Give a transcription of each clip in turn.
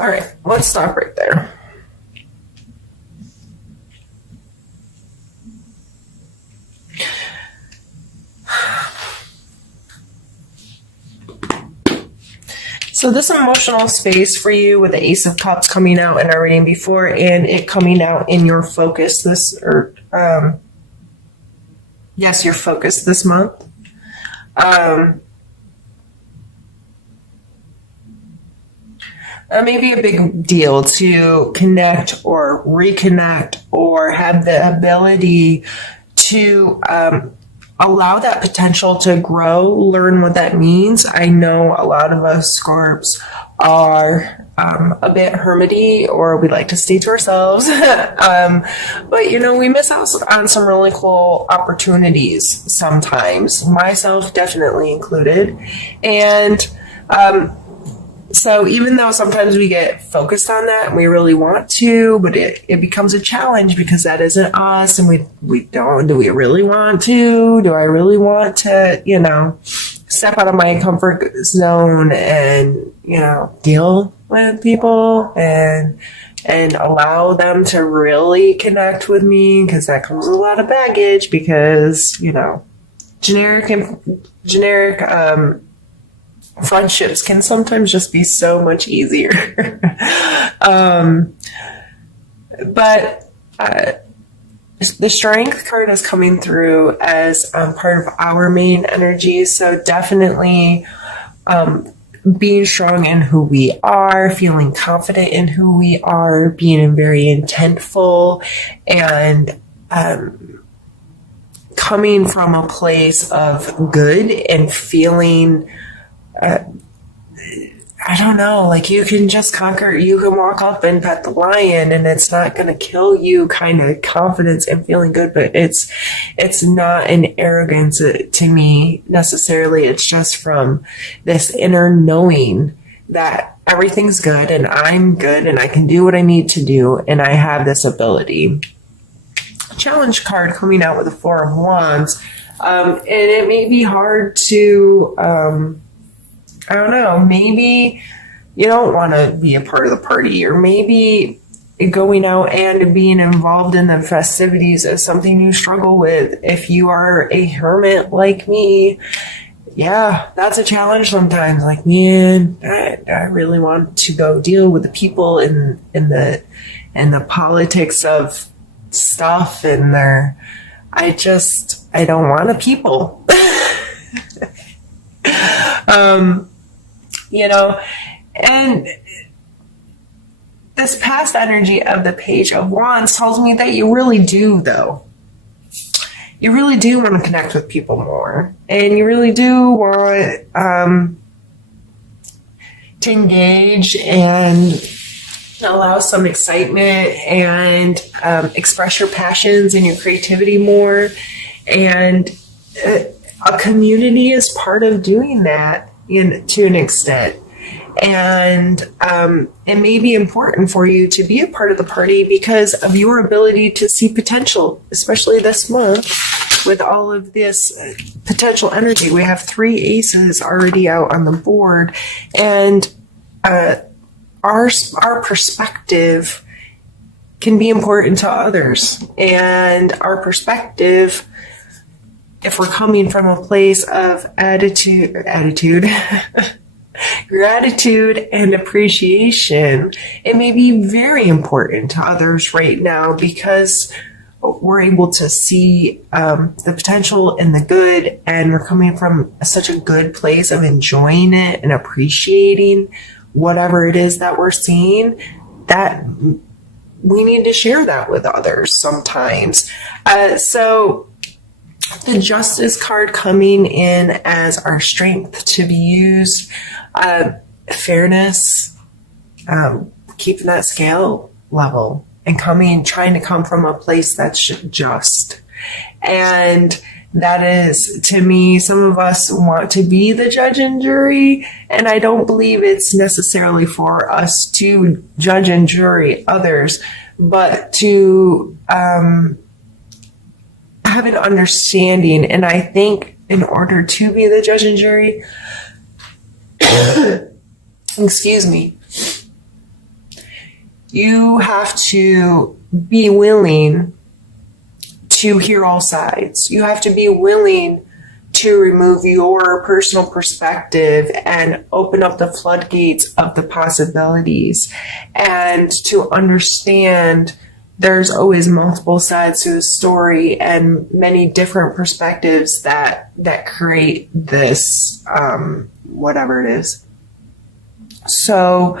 All right, let's stop right there. So this emotional space for you with the Ace of Cups coming out in our reading before and it coming out in your focus your focus this month. May be a big deal to connect or reconnect or have the ability to allow that potential to grow, learn what that means. I know a lot of us Scorps are a bit hermity, or we like to stay to ourselves. But, we miss out on some really cool opportunities sometimes, myself definitely included. And so even though sometimes we get focused on that and we really want to, but it becomes a challenge because that isn't us, and we don't. Do we really want to? Do I really want to, step out of my comfort zone and, deal with people and allow them to really connect with me? Because that comes with a lot of baggage because, generic friendships can sometimes just be so much easier. But the Strength card is coming through as part of our main energy. So definitely being strong in who we are, feeling confident in who we are, being very intentful, and coming from a place of good and feeling I don't know, like you can walk up and pet the lion and it's not going to kill you kind of confidence and feeling good, but it's not an arrogance to me necessarily. It's just from this inner knowing that everything's good and I'm good and I can do what I need to do and I have this ability. Challenge card coming out with the Four of Wands. And it may be hard to, I don't know, maybe you don't want to be a part of the party, or maybe going out and being involved in the festivities is something you struggle with. If you are a hermit like me, yeah, that's a challenge sometimes. Like, man, I really want to go deal with the people in the politics of stuff and I don't want to people. And this past energy of the Page of Wands tells me that you really do, though. You really do want to connect with people more. And you really do want to engage and allow some excitement and express your passions and your creativity more. And a community is part of doing that to an extent. And it may be important for you to be a part of the party because of your ability to see potential, especially this month with all of this potential energy. We have 3 aces already out on the board, and our perspective can be important to others. And our perspective, if we're coming from a place of attitude, gratitude and appreciation, it may be very important to others right now because we're able to see the potential and the good, and we're coming from such a good place of enjoying it and appreciating whatever it is that we're seeing, that we need to share that with others sometimes. So the Justice card coming in as our strength to be used, fairness, keeping that scale level and trying to come from a place that's just. And that is, to me, some of us want to be the judge and jury, and I don't believe it's necessarily for us to judge and jury others, but to have an understanding. And I think in order to be the judge and jury, excuse me, You have to be willing to hear all sides. You have to be willing to remove your personal perspective and open up the floodgates of the possibilities, and to understand there's always multiple sides to a story and many different perspectives that create this whatever it is. So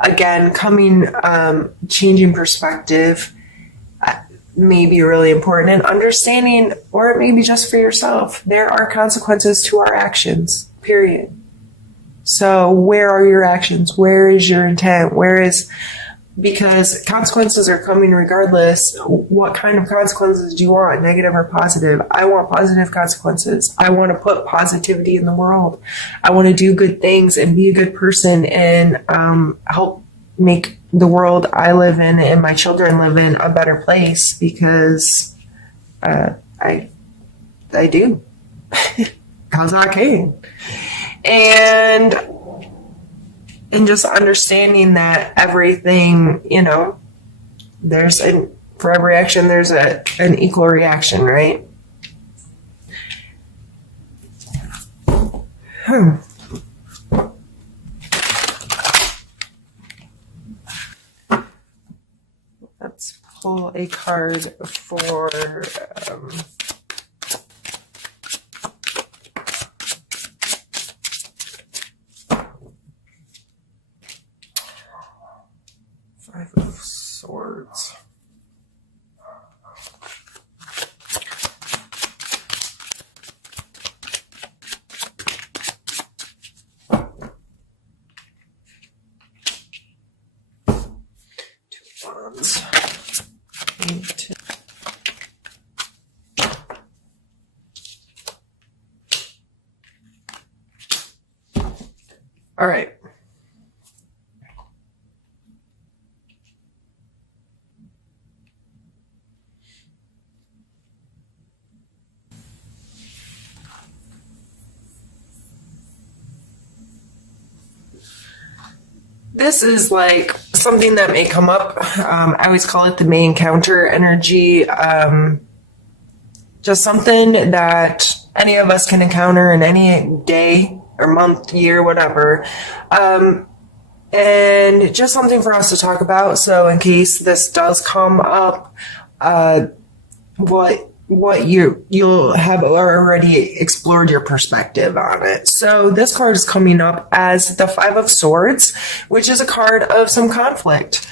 again, changing perspective may be really important, and understanding, or maybe just for yourself, there are consequences to our actions, period. So where are your actions? Where is your intent? Because consequences are coming regardless. What kind of consequences do you want? Negative or positive? I want positive consequences. I want to put positivity in the world. I want to do good things and be a good person and help make the world I live in and my children live in a better place, because I do. Because I can. And just understanding that everything, for every action, there's an equal reaction, right? Let's pull a card for Five of Swords. Two Wands. All right. This is like something that may come up. I always call it the May encounter energy. Just something that any of us can encounter in any day or month, year, whatever. And just something for us to talk about. So in case this does come up, what you'll have already explored your perspective on it. So this card is coming up as the Five of Swords, which is a card of some conflict.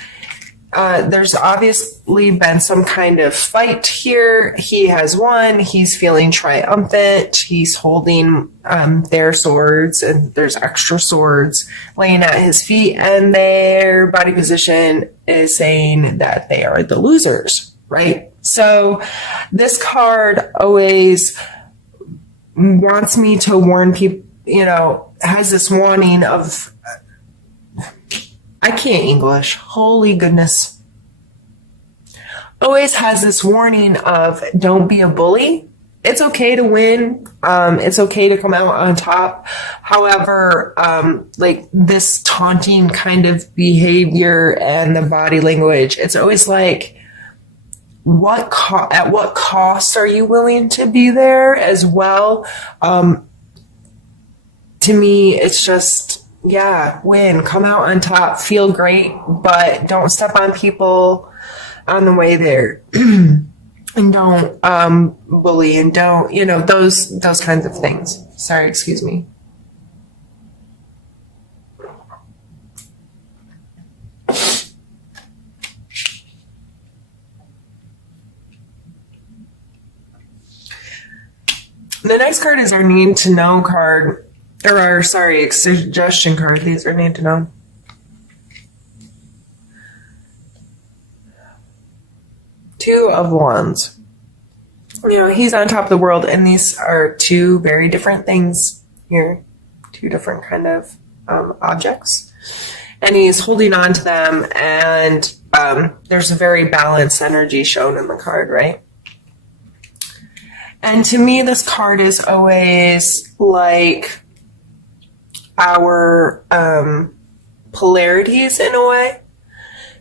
There's obviously been some kind of fight here. He has won. He's feeling triumphant. He's holding their swords, and there's extra swords laying at his feet, and their body position is saying that they are the losers, right? So this card always wants me to warn people, has this warning of, I can't English, holy goodness. Always has this warning of, don't be a bully. It's okay to win. It's okay to come out on top. However, like this taunting kind of behavior and the body language, it's always like, at what cost are you willing to be there as well? To me, it's just, win, come out on top, feel great, but don't step on people on the way there. And don't bully, and don't, those kinds of things. Sorry, excuse me. The next card is our need to know card, or our, suggestion card. These are need to know. Two of Wands. He's on top of the world, and these are two very different things here. Two different kind of objects. And he's holding on to them, and there's a very balanced energy shown in the card, right? And to me, this card is always like our polarities in a way.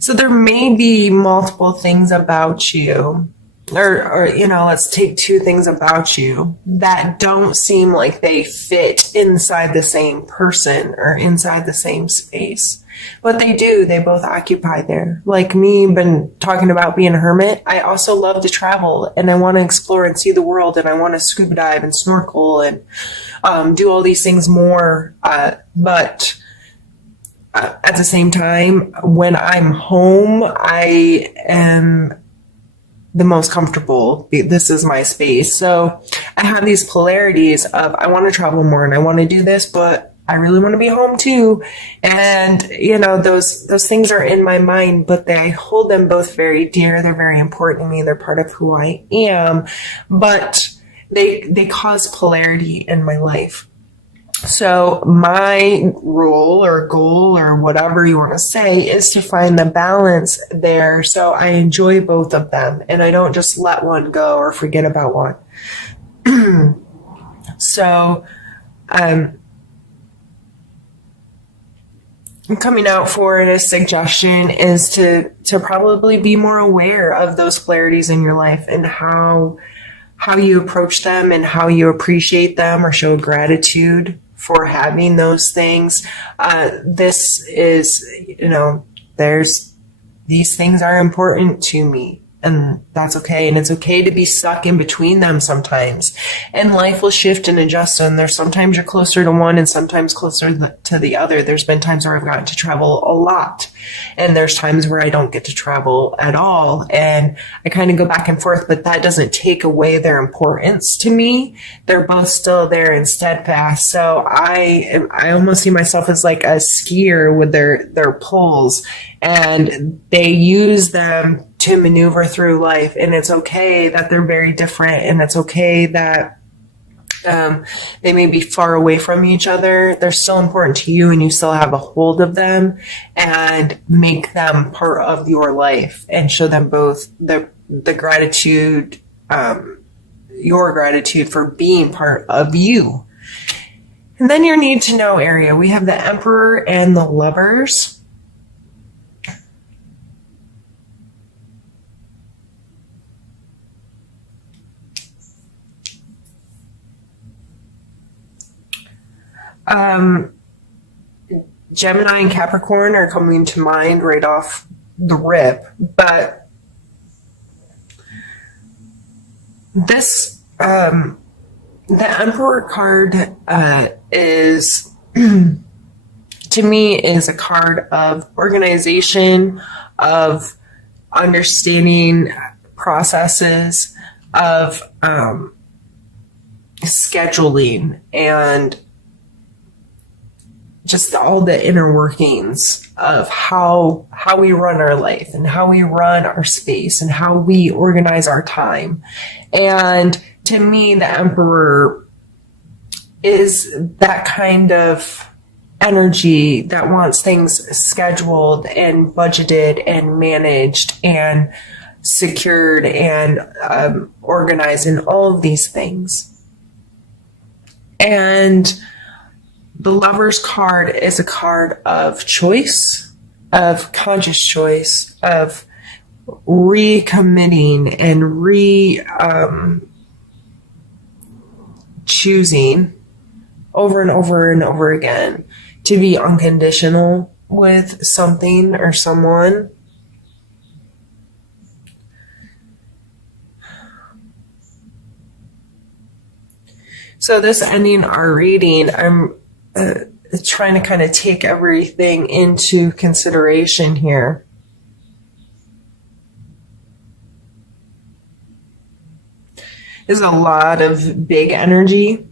So there may be multiple things about you, or let's take two things about you that don't seem like they fit inside the same person or inside the same space. But they do. They both occupy there. Like me, been talking about being a hermit. I also love to travel and I want to explore and see the world and I want to scuba dive and snorkel and do all these things more. But at the same time, when I'm home, I am the most comfortable. This is my space. So I have these polarities of I want to travel more and I want to do this, but I really want to be home too. And, those things are in my mind, but I hold them both very dear. They're very important to me. They're part of who I am, but they cause polarity in my life. So my role or goal or whatever you want to say is to find the balance there. So I enjoy both of them and I don't just let one go or forget about one. So, coming out for a suggestion is to probably be more aware of those polarities in your life and how you approach them and how you appreciate them or show gratitude for having those things. This is, these things are important to me. And that's okay. And it's okay to be stuck in between them sometimes. And life will shift and adjust. And there's sometimes you're closer to one and sometimes closer to the other. There's been times where I've gotten to travel a lot. And there's times where I don't get to travel at all. And I kind of go back and forth, but that doesn't take away their importance to me. They're both still there and steadfast. So I almost see myself as like a skier with their poles. And they use them to maneuver through life. And it's okay that they're very different. And it's okay that they may be far away from each other. They're still important to you and you still have a hold of them, and make them part of your life and show them both the gratitude, your gratitude for being part of you. And then your need to know area. We have the Emperor and the Lovers. Gemini and Capricorn are coming to mind right off the rip, but this, the Emperor card, is, to me, is a card of organization, of understanding processes, of, scheduling, and just all the inner workings of how we run our life and how we run our space and how we organize our time. And to me, the Emperor is that kind of energy that wants things scheduled and budgeted and managed and secured and organized and all of these things. And the Lover's card is a card of choice, of conscious choice, of recommitting and choosing over and over and over again to be unconditional with something or someone. So this ending our reading, I'm trying to kind of take everything into consideration here. There's a lot of big energy,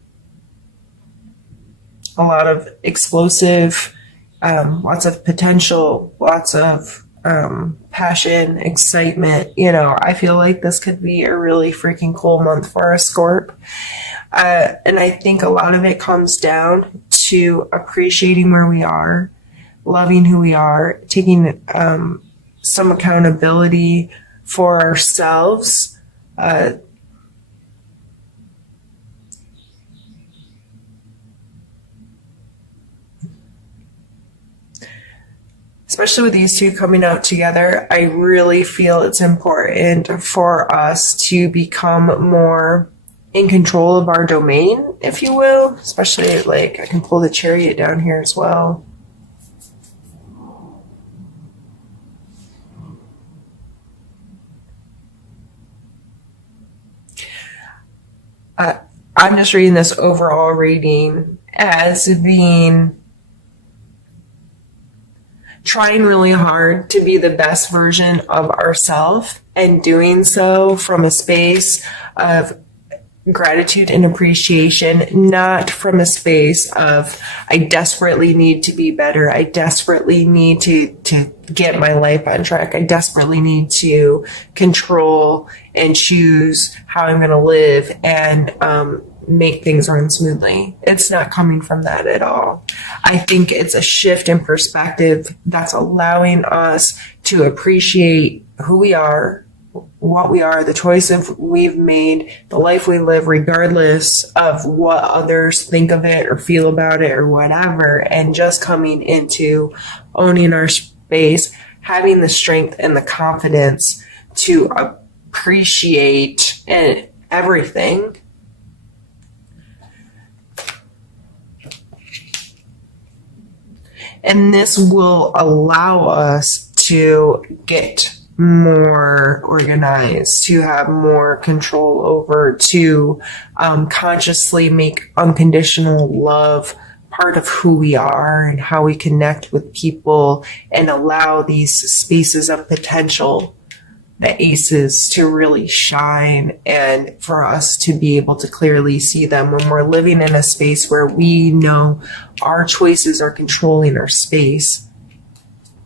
a lot of explosive, lots of potential, lots of passion, excitement. I feel like this could be a really freaking cool month for a Scorp. And I think a lot of it comes down to appreciating where we are, loving who we are, taking some accountability for ourselves. especially with these two coming out together, I really feel it's important for us to become more in control of our domain, if you will. Especially, like, I can pull the Chariot down here as well. I'm just reading this overall reading as being trying really hard to be the best version of ourselves, and doing so from a space of gratitude and appreciation, not from a space of I desperately need to be better. I desperately need to get my life on track. I desperately need to control and choose how I'm going to live and make things run smoothly. It's not coming from that at all. I think it's a shift in perspective that's allowing us to appreciate who we are, what we are, the choices we've made, the life we live, regardless of what others think of it or feel about it or whatever, and just coming into owning our space, having the strength and the confidence to appreciate everything. And this will allow us to get more organized, to have more control over, to consciously make unconditional love part of who we are and how we connect with people, and allow these spaces of potential, the aces, to really shine, and for us to be able to clearly see them when we're living in a space where we know our choices are controlling our space,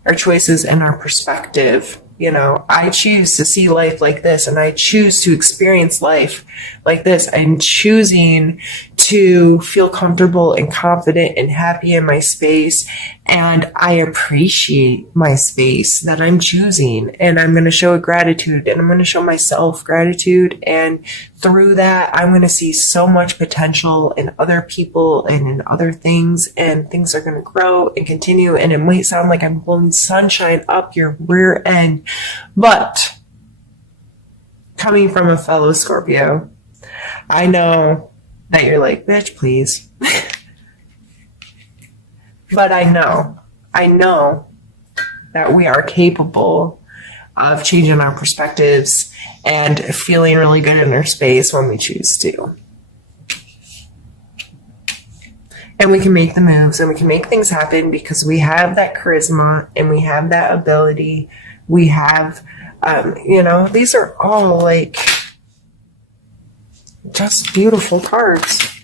our choices and our perspective. You know, I choose to see life like this, and I choose to experience life like this. I'm choosing to feel comfortable and confident and happy in my space. And I appreciate my space that I'm choosing. And I'm going to show gratitude, and I'm going to show myself gratitude. And through that, I'm going to see so much potential in other people and in other things. And things are going to grow and continue. And it might sound like I'm blowing sunshine up your rear end, but coming from a fellow Scorpio, I know that you're like, bitch, please. But I know that we are capable of changing our perspectives and feeling really good in our space when we choose to. And we can make the moves, and we can make things happen because we have that charisma and we have that ability. We have, these are all like just beautiful cards.